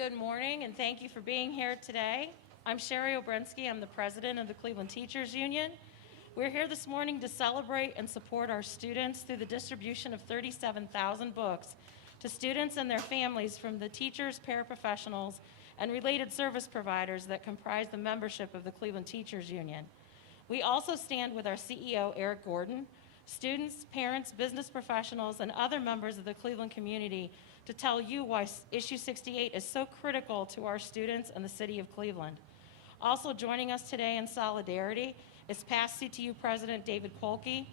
Good morning, and thank you for being here today. I'm Sherry Obrensky. I'm the president of the Cleveland Teachers Union. We're here this morning to celebrate and support our students through the distribution of 37,000 books to students and their families from the teachers, paraprofessionals, and related service providers that comprise the membership of the Cleveland Teachers Union. We also stand with our CEO, Eric Gordon, students, parents, business professionals, and other members of the Cleveland community to tell you why Issue 68 is so critical to our students and the city of Cleveland. Also joining us today in solidarity is past CTU President David Kolke,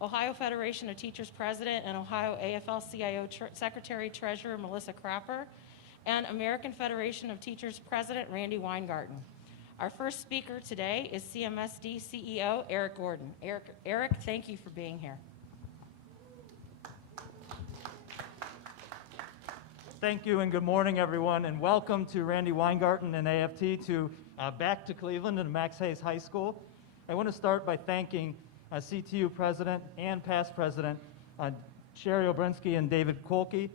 Ohio Federation of Teachers President and Ohio AFL-CIO Secretary Treasurer Melissa Crapper, and American Federation of Teachers President Randy Weingarten. Our first speaker today is CMSD CEO Eric Gordon. Eric, thank you for being here. Thank you and good morning, everyone, and welcome to Randy Weingarten and AFT back to Cleveland and Max Hayes High School. I want to start by thanking CTU President and past President Sherry Obrensky and David Kolke.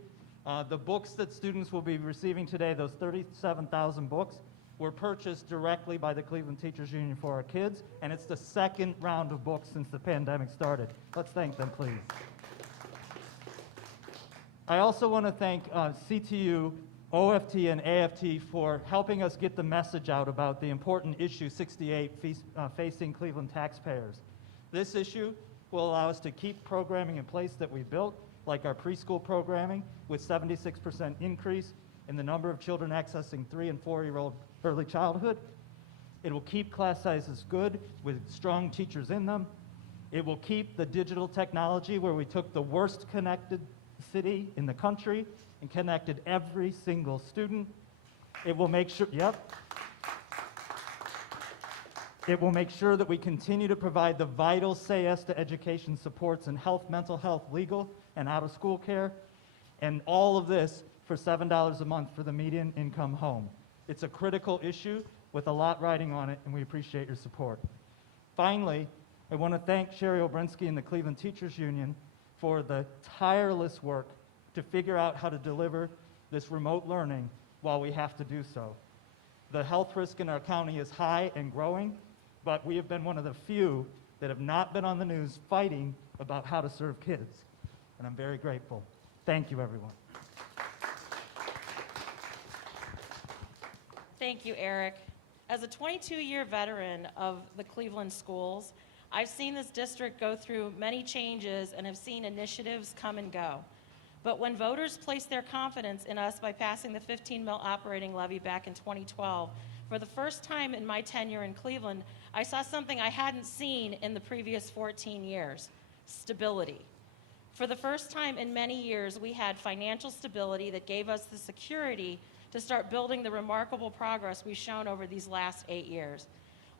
The books that students will be receiving today, those 37,000 books, were purchased directly by the Cleveland Teachers Union for our kids, and it's the second round of books since the pandemic started. Let's thank them, please. I also want to thank CTU, OFT, and AFT for helping us get the message out about the important issue 68 facing Cleveland taxpayers. This issue will allow us to keep programming in place that we built, like our preschool programming, with 76% increase in the number of children accessing 3- and 4-year-old early childhood. It will keep class sizes good with strong teachers in them. It will keep the digital technology where we took the worst connected city in the country and connected every single student. It will make sure, It will make sure that we continue to provide the vital Say Yes to Education supports in health, mental health, legal, and out-of-school care, and all of this for $7 a month for the median income home. It's a critical issue with a lot riding on it, and we appreciate your support. Finally, I want to thank Sherry Obrensky and the Cleveland Teachers Union for the tireless work to figure out how to deliver this remote learning while we have to do so. The health risk in our county is high and growing, but we have been one of the few that have not been on the news fighting about how to serve kids, and I'm very grateful. Thank you, everyone. Thank you, Eric. As a 22-year veteran of the Cleveland schools, I've seen this district go through many changes and have seen initiatives come and go. But when voters placed their confidence in us by passing the 15 mil operating levy back in 2012, for the first time in my tenure in Cleveland, I saw something I hadn't seen in the previous 14 years: stability. For the first time in many years, we had financial stability that gave us the security to start building the remarkable progress we've shown over these last 8 years.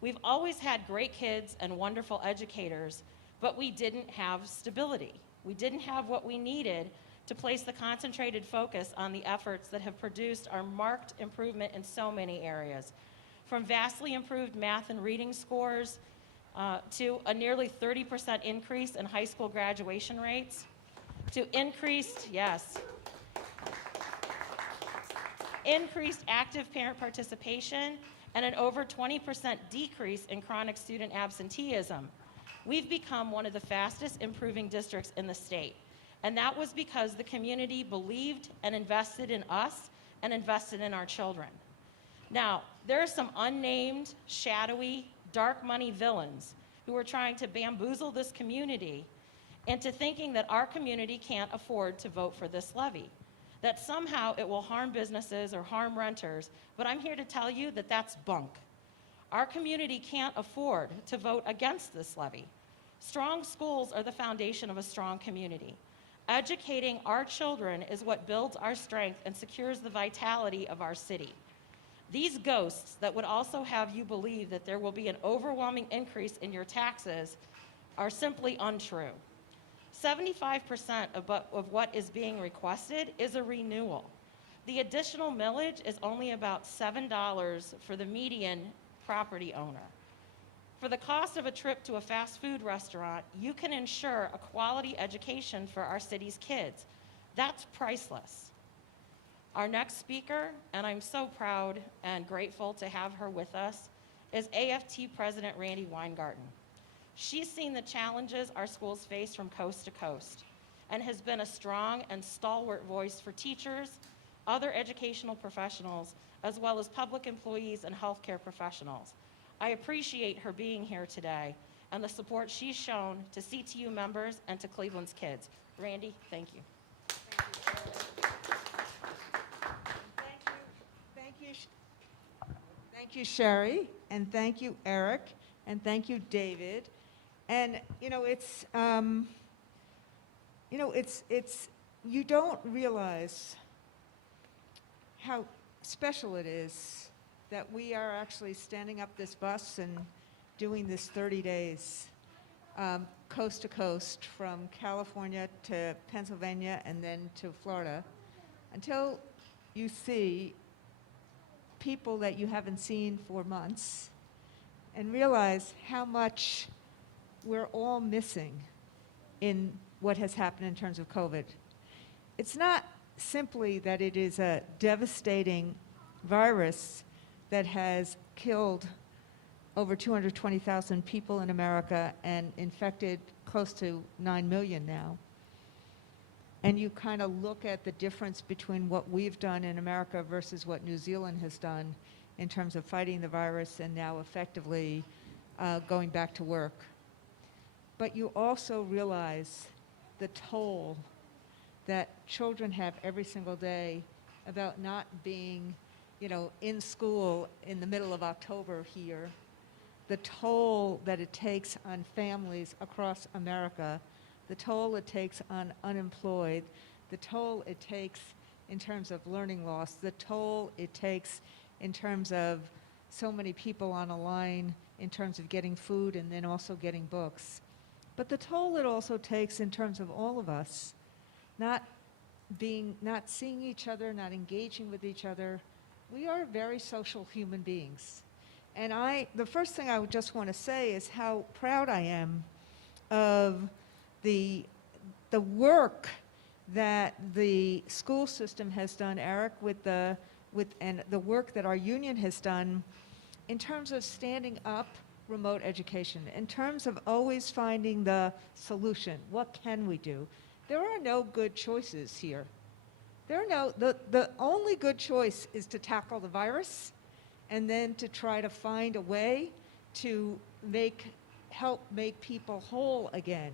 We've always had great kids and wonderful educators, but we didn't have stability. We didn't have what we needed to place the concentrated focus on the efforts that have produced our marked improvement in so many areas. From vastly improved math and reading scores to a nearly 30% increase in high school graduation rates, to increased active parent participation, and an over 20% decrease in chronic student absenteeism. We've become one of the fastest improving districts in the state, and that was because the community believed and invested in us and invested in our children. Now, there are some unnamed, shadowy, dark money villains who are trying to bamboozle this community into thinking that our community can't afford to vote for this levy, that somehow it will harm businesses or harm renters, but I'm here to tell you that that's bunk. Our community can't afford to vote against this levy. Strong schools are the foundation of a strong community. Educating our children is what builds our strength and secures the vitality of our city. These ghosts that would also have you believe that there will be an overwhelming increase in your taxes are simply untrue. 75% of what is being requested is a renewal. The additional millage is only about $7 for the median property owner. For the cost of a trip to a fast food restaurant, you can ensure a quality education for our city's kids. That's priceless. Our next speaker, and I'm so proud and grateful to have her with us, is AFT President Randy Weingarten. She's seen the challenges our schools face from coast to coast and has been a strong and stalwart voice for teachers, other educational professionals, as well as public employees and healthcare professionals. I appreciate her being here today and the support she's shown to CTU members and to Cleveland's kids. Randy, thank you. Thank you, Sherry, and thank you, Eric, and thank you, David. And you don't realize how special it is that we are actually standing up this bus and doing this 30 days, coast to coast, from California to Pennsylvania and then to Florida, until you see people that you haven't seen for months and realize how much we're all missing in what has happened in terms of COVID. It's not simply that it is a devastating virus that has killed over 220,000 people in America and infected close to 9 million now. And you kind of look at the difference between what we've done in America versus what New Zealand has done in terms of fighting the virus and now effectively going back to work. But you also realize the toll that children have every single day about not being, in school in the middle of October here, the toll that it takes on families across America, the toll it takes on unemployed, the toll it takes in terms of learning loss, the toll it takes in terms of so many people on a line in terms of getting food and then also getting books. But the toll it also takes in terms of all of us not seeing each other, not engaging with each other. We are very social human beings. And the first thing I would just want to say is how proud I am of the work that the school system has done, Eric, and the work that our union has done in terms of standing up remote education, in terms of always finding the solution. What can we do? There are no good choices here. The only good choice is to tackle the virus and then to try to find a way to help make people whole again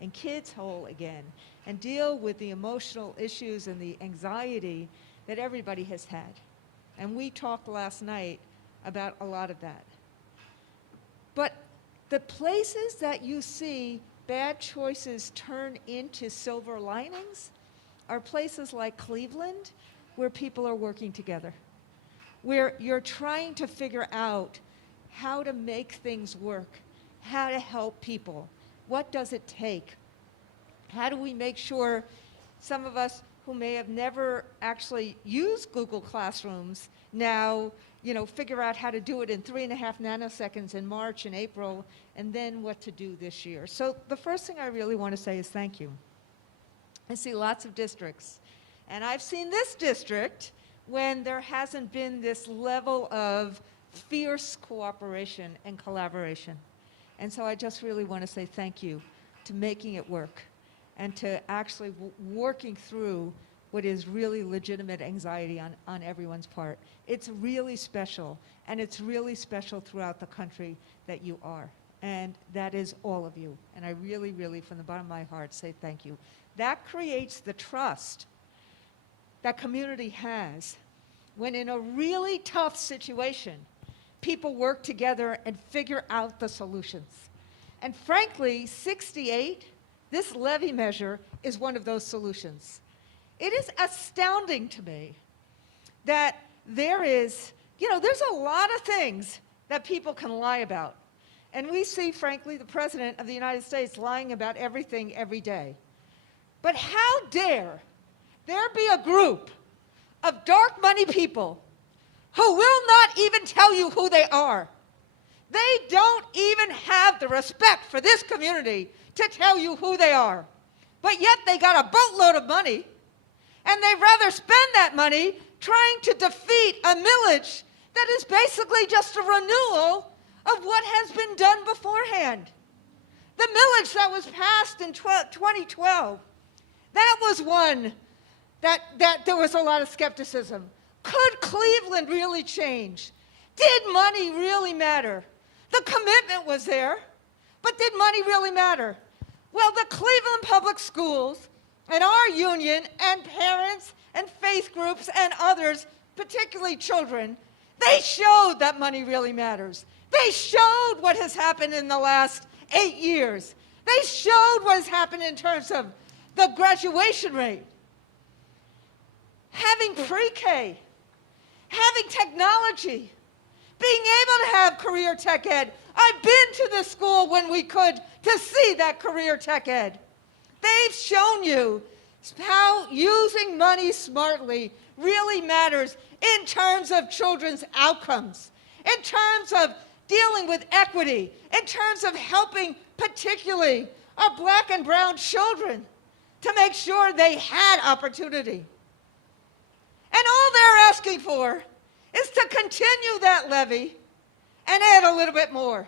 and kids whole again and deal with the emotional issues and the anxiety that everybody has had. And we talked last night about a lot of that. But the places that you see bad choices turn into silver linings are places like Cleveland, where people are working together, where you're trying to figure out how to make things work, how to help people. What does it take? How do we make sure some of us who may have never actually used Google Classrooms now, figure out how to do it in 3.5 nanoseconds in March and April, and then what to do this year. So the first thing I really want to say is thank you. I see lots of districts, and I've seen this district when there hasn't been this level of fierce cooperation and collaboration. And so I just really want to say thank you to making it work and to actually working through what is really legitimate anxiety on everyone's part. It's really special, and it's really special throughout the country that you are. And that is all of you. And I really, really, from the bottom of my heart, say thank you. That creates the trust that community has when in a really tough situation, people work together and figure out the solutions. And frankly, 68, this levy measure, is one of those solutions. It is astounding to me that there's a lot of things that people can lie about. And we see, frankly, the President of the United States lying about everything every day. But how dare there be a group of dark money people who will not even tell you who they are? They don't even have the respect for this community to tell you who they are. But yet they got a boatload of money, And they'd rather spend that money trying to defeat a millage that is basically just a renewal of what has been done beforehand. The millage that was passed in 2012, that was one that there was a lot of skepticism. Could Cleveland really change? Did money really matter? The commitment was there, but did money really matter? Well, the Cleveland Public Schools and our union and parents and faith groups and others, particularly children, they showed that money really matters. They showed what has happened in the last 8 years. They showed what has happened in terms of the graduation rate. Having pre-K, having technology, being able to have career tech ed. I've been to the school when we could to see that career tech ed. They've shown you how using money smartly really matters in terms of children's outcomes, in terms of dealing with equity, in terms of helping particularly our black and brown children to make sure they had opportunity. And all they're asking for is to continue that levy and add a little bit more.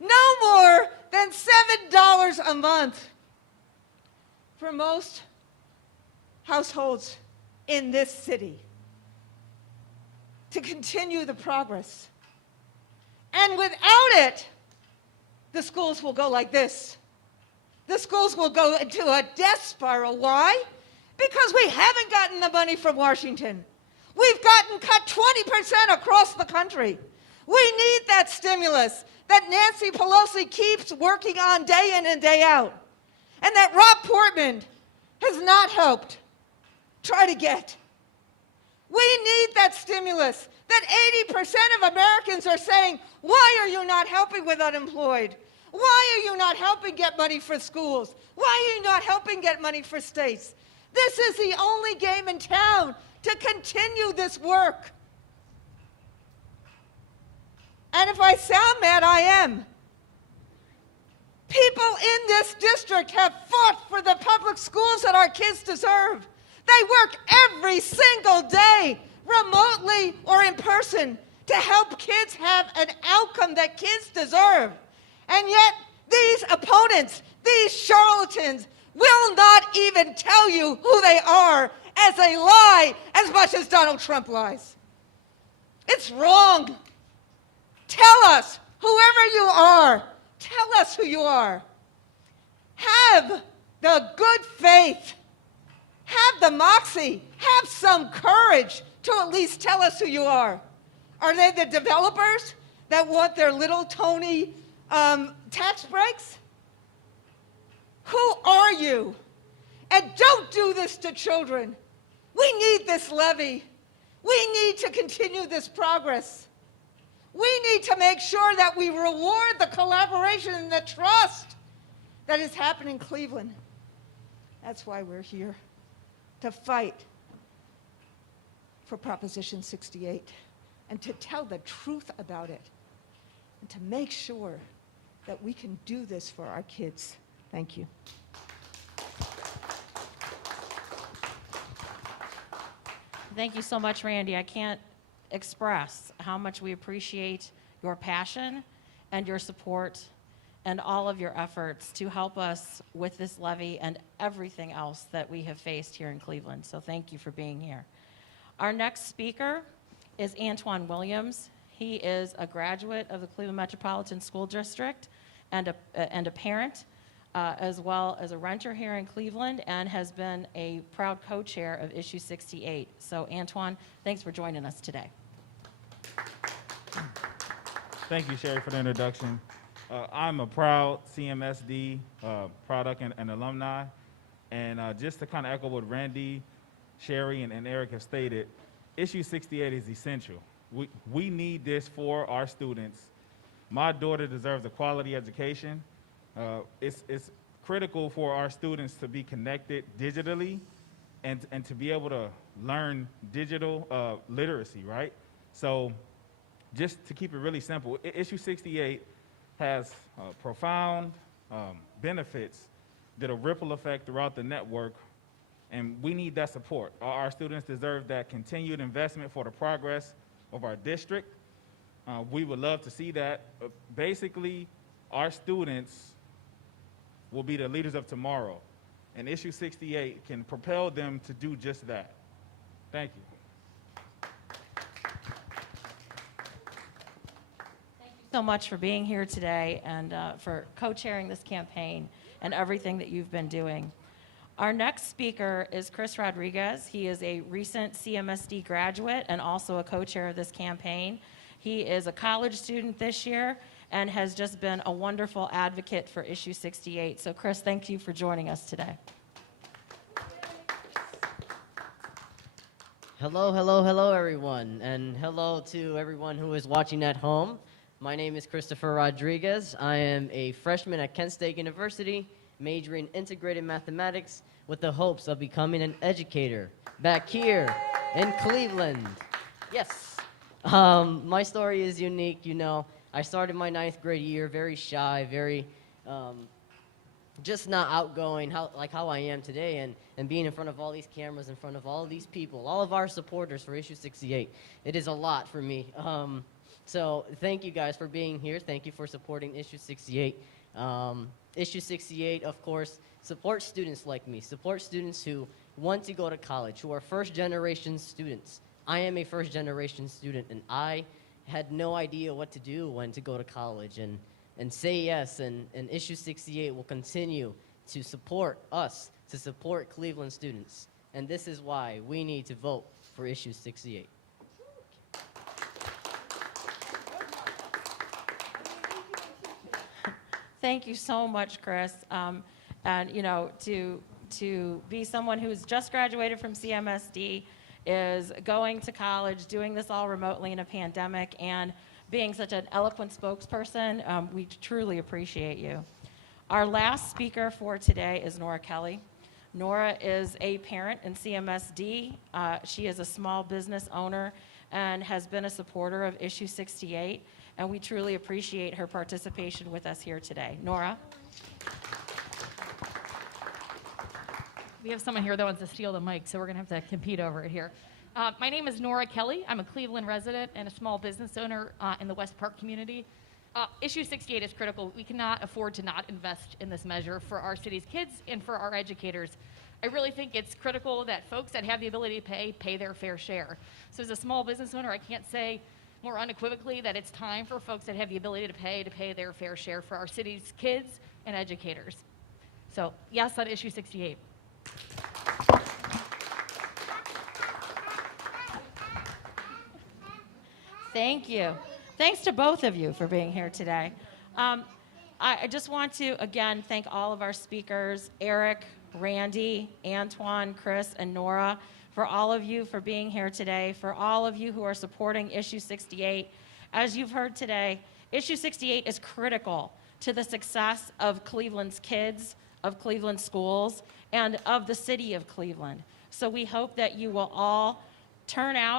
No more than $7 a month for most households in this city to continue the progress. And without it, the schools will go like this. The schools will go into a death spiral. Why? Because we haven't gotten the money from Washington. We've gotten cut 20% across the country. We need that stimulus that Nancy Pelosi keeps working on day in and day out, and that Rob Portman has not helped try to get. We need that stimulus that 80% of Americans are saying, why are you not helping with unemployed? Why are you not helping get money for schools? Why are you not helping get money for states? This is the only game in town to continue this work. And if I sound mad, I am. People in this district have fought for the public schools that our kids deserve. They work every single day, remotely or in person, to help kids have an outcome that kids deserve. And yet, these opponents, these charlatans, will not even tell you who they are as they lie as much as Donald Trump lies. It's wrong. Tell us, whoever you are, tell us who you are. Have the good faith, have the moxie, have some courage to at least tell us who you are. Are they the developers that want their little Tony tax breaks? Who are you? And don't do this to children. We need this levy. We need to continue this progress. We need to make sure that we reward the collaboration and the trust that is happening in Cleveland. That's why we're here, to fight for Proposition 68 and to tell the truth about it and to make sure that we can do this for our kids. Thank you. Thank you so much, Randy. I can't express how much we appreciate your passion and your support and all of your efforts to help us with this levy and everything else that we have faced here in Cleveland. So thank you for being here. Our next speaker is Antoine Williams. He is a graduate of the Cleveland Metropolitan School District and a parent, as well as a renter here in Cleveland, and has been a proud co-chair of Issue 68. So Antoine, thanks for joining us today. Thank you, Sherry, for the introduction. I'm a proud CMSD product and alumni, and just to kind of echo what Randy, Sherry, and Eric have stated, Issue 68 is essential. We need this for our students. My daughter deserves a quality education. It's critical for our students to be connected digitally and to be able to learn digital literacy, right? So just to keep it really simple, Issue 68 has profound benefits that a ripple effect throughout the network And we need that support. Our students deserve that continued investment for the progress of our district. We would love to see that. Basically, our students will be the leaders of tomorrow, and Issue 68 can propel them to do just that. Thank you. So much for being here today and for co-chairing this campaign and everything that you've been doing. Our next speaker is Chris Rodriguez. He is a recent CMSD graduate and also a co-chair of this campaign. He is a college student this year and has just been a wonderful advocate for Issue 68. So Chris, thank you for joining us today. Hello, hello, hello, everyone, and hello to everyone who is watching at home. My name is Christopher Rodriguez. I am a freshman at Kent State University, majoring in integrated mathematics with the hopes of becoming an educator back here in Cleveland. Yes. My story is unique, you know. I started my 9th grade year very shy, very just not outgoing, like how I am today, and being in front of all these cameras, in front of all these people, all of our supporters for Issue 68. It is a lot for me. So thank you guys for being here. Thank you for supporting Issue 68. Issue 68, of course, supports students like me, supports students who want to go to college, who are first-generation students. I am a first-generation student, and I had no idea what to do when to go to college, and say yes, and Issue 68 will continue to support us, to support Cleveland students. And this is why we need to vote for Issue 68. Thank you so much, Chris. And you know, to be someone who's just graduated from CMSD, is going to college, doing this all remotely in a pandemic, and being such an eloquent spokesperson, we truly appreciate you. Our last speaker for today is Nora Kelly. Nora is a parent in CMSD. She is a small business owner and has been a supporter of Issue 68, and we truly appreciate her participation with us here today. Nora? We have someone here that wants to steal the mic, so we're going to have to compete over it here. My name is Nora Kelly. I'm a Cleveland resident and a small business owner in the West Park community. Issue 68 is critical. We cannot afford to not invest in this measure for our city's kids and for our educators. I really think it's critical that folks that have the ability to pay their fair share. So as a small business owner, I can't say more unequivocally that it's time for folks that have the ability to pay their fair share for our city's kids and educators. So yes on Issue 68. Thank you. Thanks to both of you for being here today. I just want to, again, thank all of our speakers, Eric, Randy, Antoine, Chris, and Nora, for all of you for being here today, for all of you who are supporting Issue 68. As you've heard today, Issue 68 is critical to the success of Cleveland's kids, of Cleveland schools, and of the city of Cleveland. So we hope that you will all turn out